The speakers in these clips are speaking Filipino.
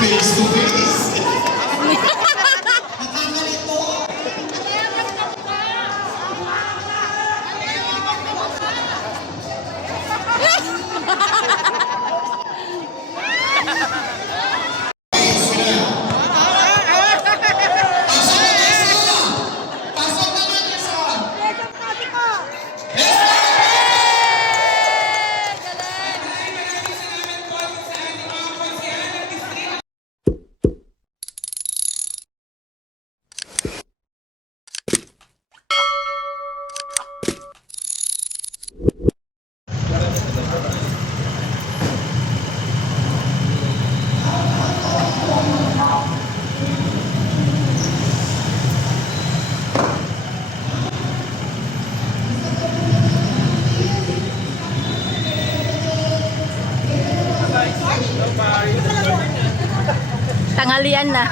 Face to face. Tanghalian na.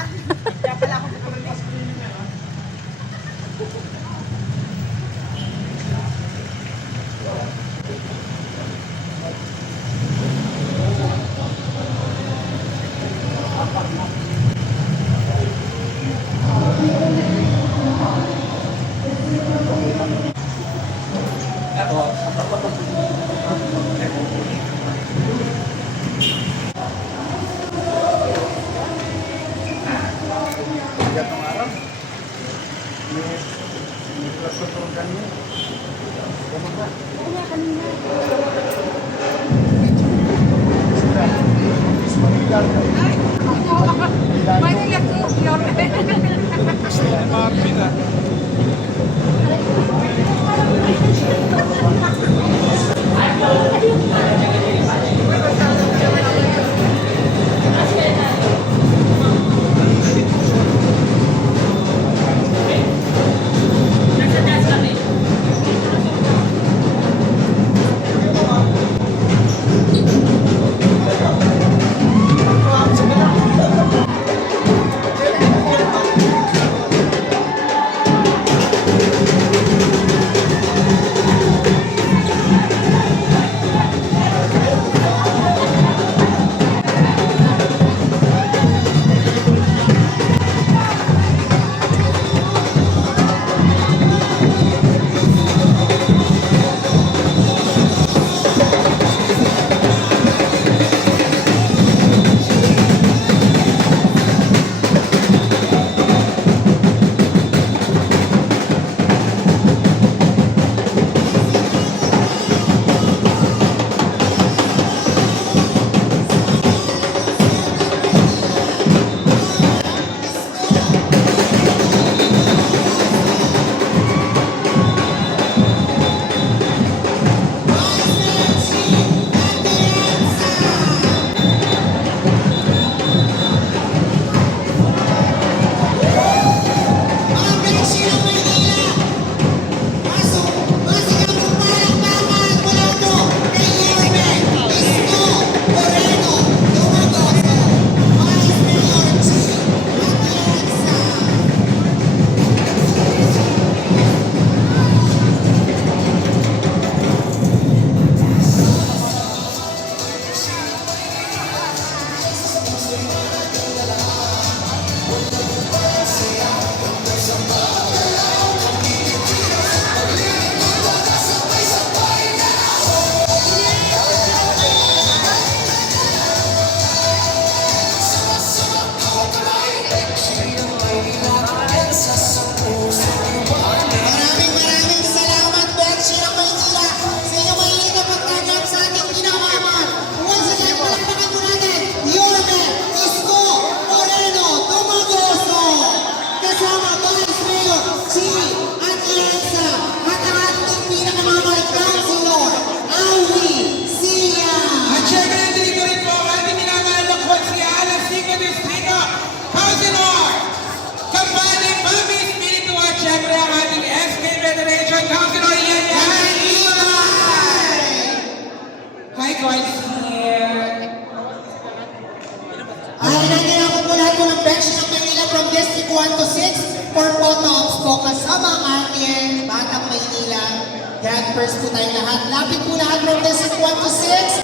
first po tayong lahat. Lapit po lahat from District 1 to 6.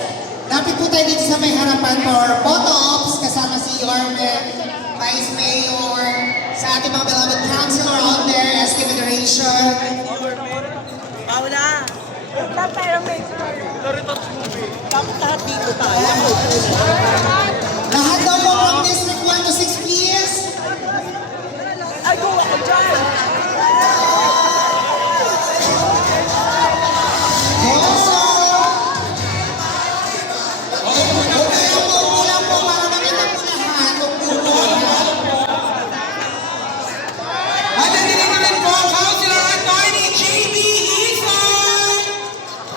Lapit po tayo dito sa may harapan for photo ops kasama si Yorme, Vice Mayor, sa ating mga beloved councilor out there, SK Federation. Paula! Pero may... Dapat lahat dito tayo. Lahat daw po from District 1 to 6, please. Ay, go ako dyan! Also, upo lang po para makita po lahat. Upo po. At nandito naman po, Councilor Attorney J.B. Eason!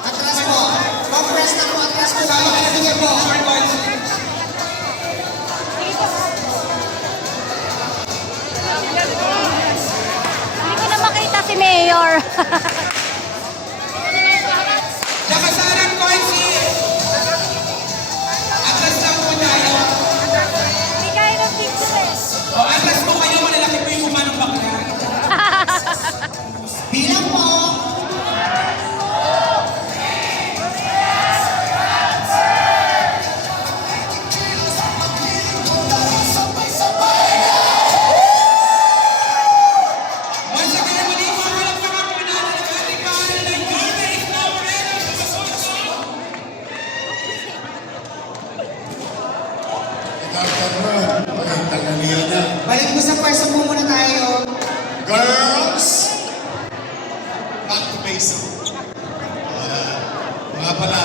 Atras po. Compress na po. Atras po. Sige po. Hindi ko na makita si Mayor. Nakasaran ko ay si... Atlas lang po tayo. Hindi kaya ng picture eh. O, atlas po kayo, malalaki po yung mukha ng bakla. Bilang po. Once again, muli po ang palakpakan po natin ang ating kahanan na Yorme Isko Moreno sa Basolso. Balik po sa pwesto po muna tayo. Girls, back to basic. Mga pala,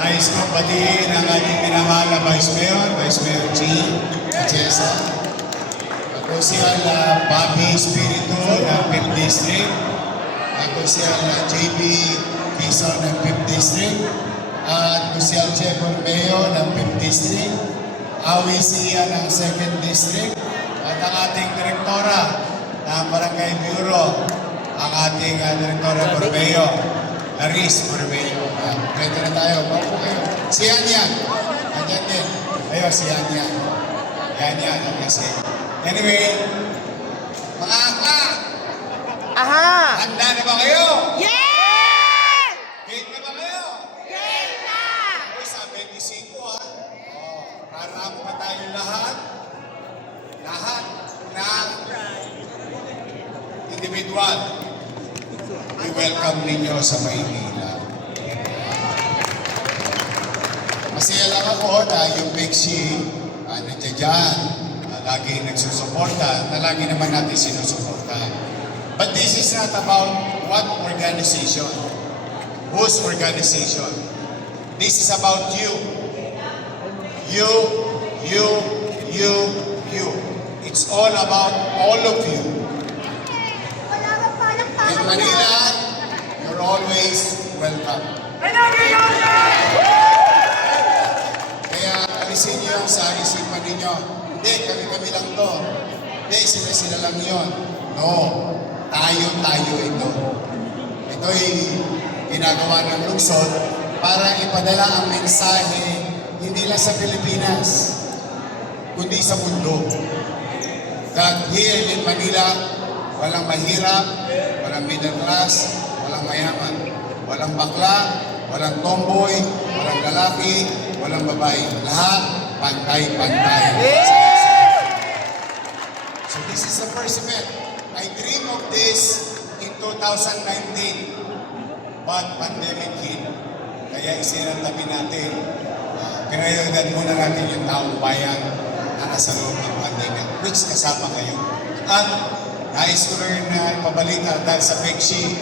nais ko batiin ang ating minamahal na Vice Mayor G. Atiesa. Ako siya na Bobby Espiritu ng 5th District. Ako siya na JB Quezon ng 5th District. At ako siya Che Bormeo ng 5th District. Awi siya ng 2nd District. At ang ating direktora ng Barangay Bureau, ang ating direktora Bormeo, Aris Bormeo. Pwede na tayo. Bago kayo. Si Yan. Andyan din. Ayo, si Yan. Yan. Kasi. Anyway, mga akla, Aha! handa na ba kayo? Yeah! Gate na ba kayo? Yeah na! Uy, sa 25 ha? Para pa tayo lahat ng individual. I-welcome ninyo sa Maynila. Masaya lang ako na yung Bexy, nandiyan dyan, lagi nagsusuporta, na lagi naman natin sinusuporta. But this is not about what organization, whose organization. This is about you. You. It's all about all of you. In Manila, you're always welcome. Kaya alisin niyo sa isipan ninyo, hindi, kami lang to. Hindi, sila lang yon. No, tayo ito. Ito'y ginagawa ng lungsod para ipadala ang mensahe hindi lang sa Pilipinas, kundi sa mundo. That here in Manila, walang mahirap, walang middle class, walang mayaman, walang bakla, walang tomboy, walang lalaki, walang babae. Lahat pantay-pantay. So this is the first event. I dream of this in 2019, but pandemic hit. Kaya isinantabi natin. Pinayagdan muna natin yung taong bayan na nasa loob ng pandemya, which kasama kayo. At nais ko rin na ipabalita dahil sa Pexi,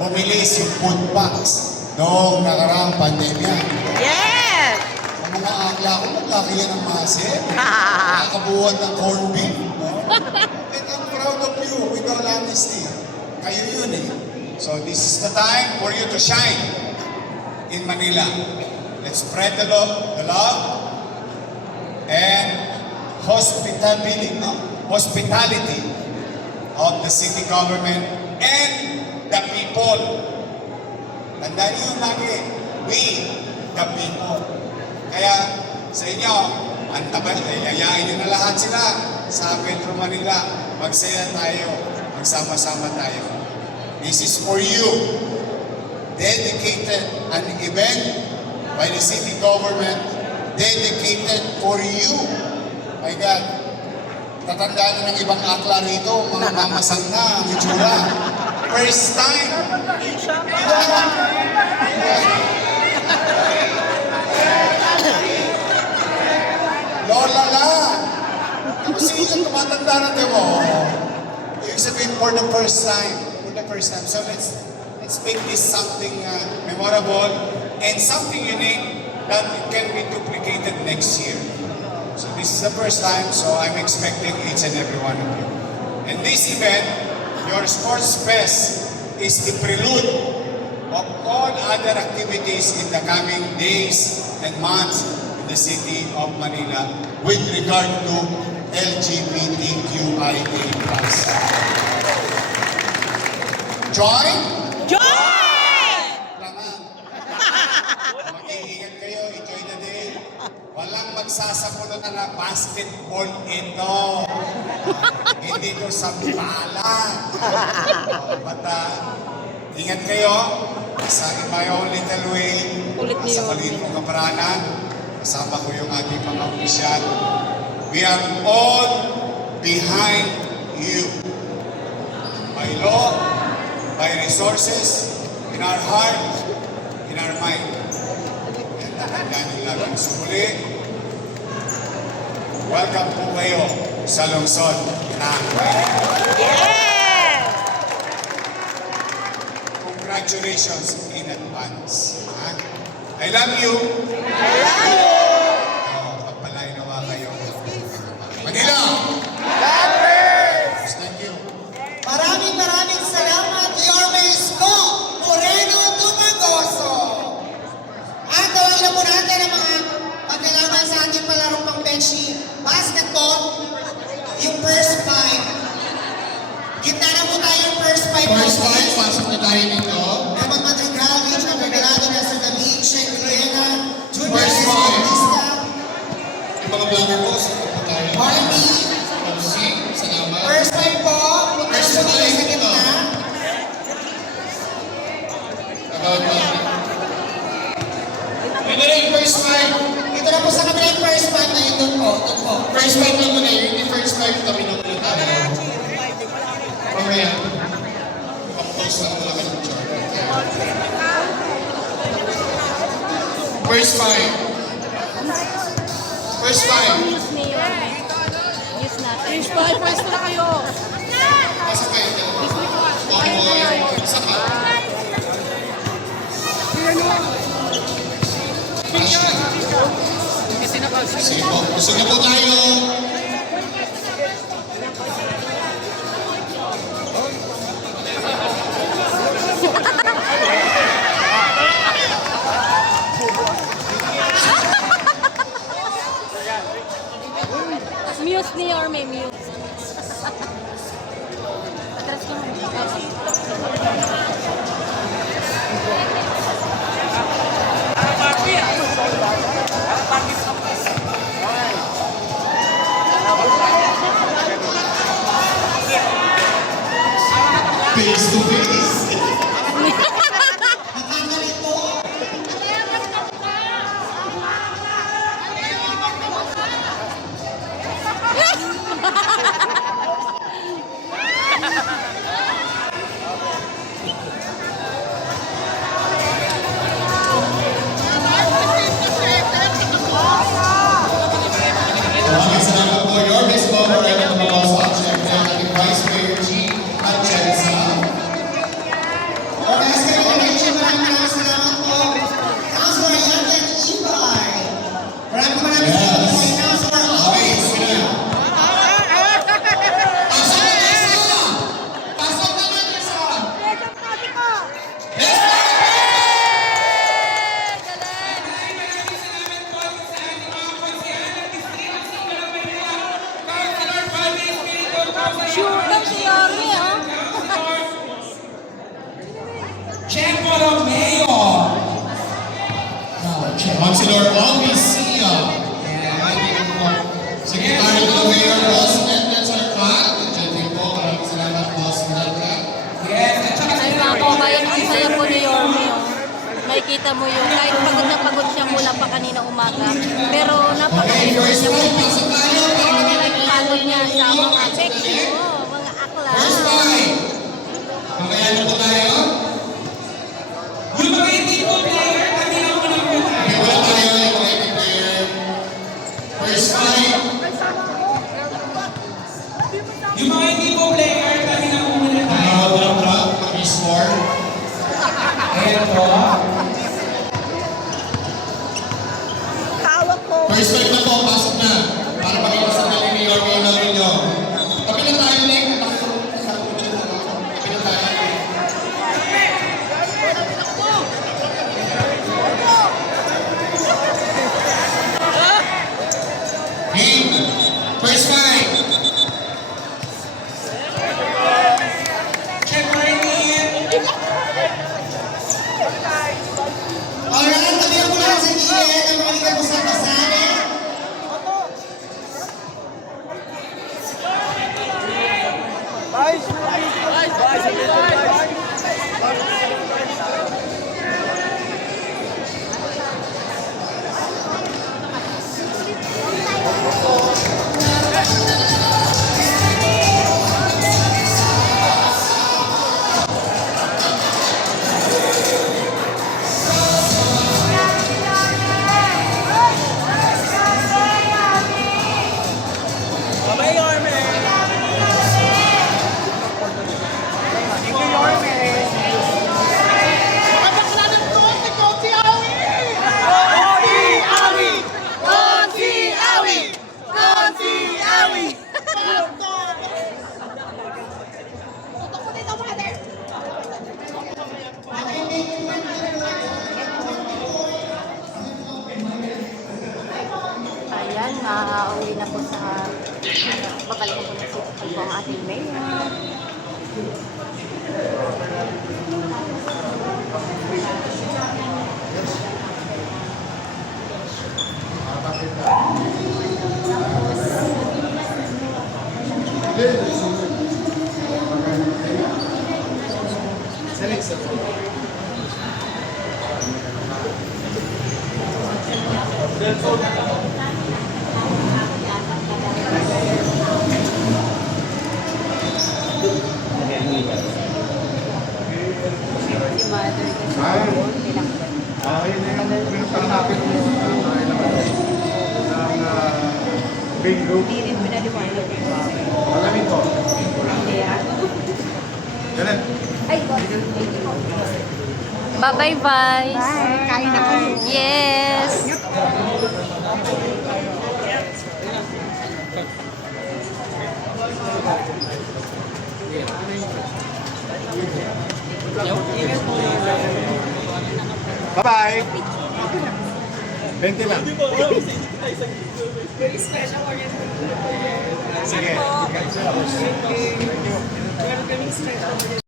bumilis yung food packs noong nakaraang pandemya. Yes! Ang mga akla ko, naglaki yan ng masin. Nakakabuhat ng corned beef. And I'm proud of you with all honesty. Kayo yun eh. So this is the time for you to shine in Manila. Let's spread the love and hospitality of the city government and the people. Tandaan niyo lagi, we, the people. Kaya sa inyo, yayain niyo na lahat sila sa Metro Manila. Magsaya tayo, magsama-sama tayo. This is for you. Dedicated an event by the city government dedicated for you. My God, tatandaan ng ibang akla rito, mga mamasang na ang itsura. First time. Lola lang. Tapos yung tumatanda natin mo. Ibig sabihin for the first time. For the first time. So let's make this something memorable and something unique that can be duplicated next year. So this is the first time, so I'm expecting each and every one of you. And this event, your Sports Fest, is the prelude of all other activities in the coming days and months in the city of Manila with regard to LGBTQIA+. Join? Laman. Mag-iingat kayo, enjoy the day. Walang magsasapulo na basketball ito. Hindi ito sa balan. But ingat kayo. Sa my own little way. Sa maliit kong kaparanan. Kasama ko yung ating mga opisyal. We are all behind you. By law, by resources, in our heart, in our mind. And tatandaan yung laging sumuli. Welcome po kayo sa lungsod ng Maynila. Congratulations in advance. Ha? I love you. Pagpalay nawa kayo. Manila! Thank you. Maraming salamat, Yorme Isko Moreno Dumagoso. At tawagin na po natin ang mga pagkalaban sa ating palarong pang-benchi basketball, yung first five. Gitna na po tayo yung first five. First five, pasok na tayo dito. Ramon Madrigal, Richard Regalado, Nasa David, Shane Riena, Junior First five. Bautista, Yung mga vlogger po, sa po tayo. Marty. Salamat. First five po, punta na po dito sa gitna. About ito na yung first five. Ito na po sa kabila yung first five na yun doon po. First five lang muna. Yung first five kami na muna tayo. Mamaya. Pag-post lang muna ka ng chart. First five. First five. News Mayor. News natin. First na kayo. Pasok kayo dyan. Isa ka. Sige po. Gusto na po tayo. Muse ni Yorme, muse. Atras ko mo. Face to face. Maraming salamat po. Your best po. Maraming po mga subject ng ating Vice Mayor G. Atienza. Organize kayo ng election. Maraming salamat po. Councilor Yandan Ibay. Maraming salamat po. Councilor Okay, Always. sige na. Pasok na natin sa... Shooter si Yorme, ha? Checo Romeo. Councilor Always Sia. Secretary of the Mayor, Boss Mendes Arcad. Diyan din po. Maraming salamat, Boss Mendes. Yes, at saka si makikita mo yung kahit pagod na pagod siya mula pa kanina umaga. Pero Okay, napaka-enjoy first niya. five, pasok tayo. Para makita Pagod niya sa mga pekyo, mga akla. First five. Mamaya na po tayo. Yung mga hindi po player, kami lang muna po tayo. Okay, wala tayo yung mga player. First five. Yung mga hindi po player, kami lang muna tayo. Drop, mag-score. Ayan po. Hawak ko. First five na po, pasok na. Para makita sa kami ni Yorme yung laro nyo. Kapi na tayo, Nick. Kapi na tayo. Game. First five. Check marinin. Alright, tabi na po lang sa gilid ang mga liga po sa kasana. Bye, Yorme. Thank you, Yorme. Ayan, uwi na po sa babalik po na po ang ating mayor. Si mother kasi pinakita. Yun na yung pinagpanapit mo ng big group. Hindi rin pinaliwanag. Alamin ko. Kaya, Ganun. bye-bye, Vice. Bye. Kain na kayo. Yes. Bye-bye. 20 lang. Sige. Meron kaming special.